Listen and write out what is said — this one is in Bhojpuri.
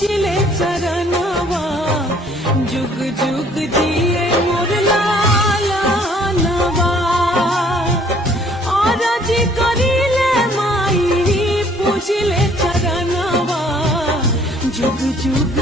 पूजले चरणवा जुग जुग जिए मोर लाला नवा और जी करिले माई पूजले चरणवा जुग जुग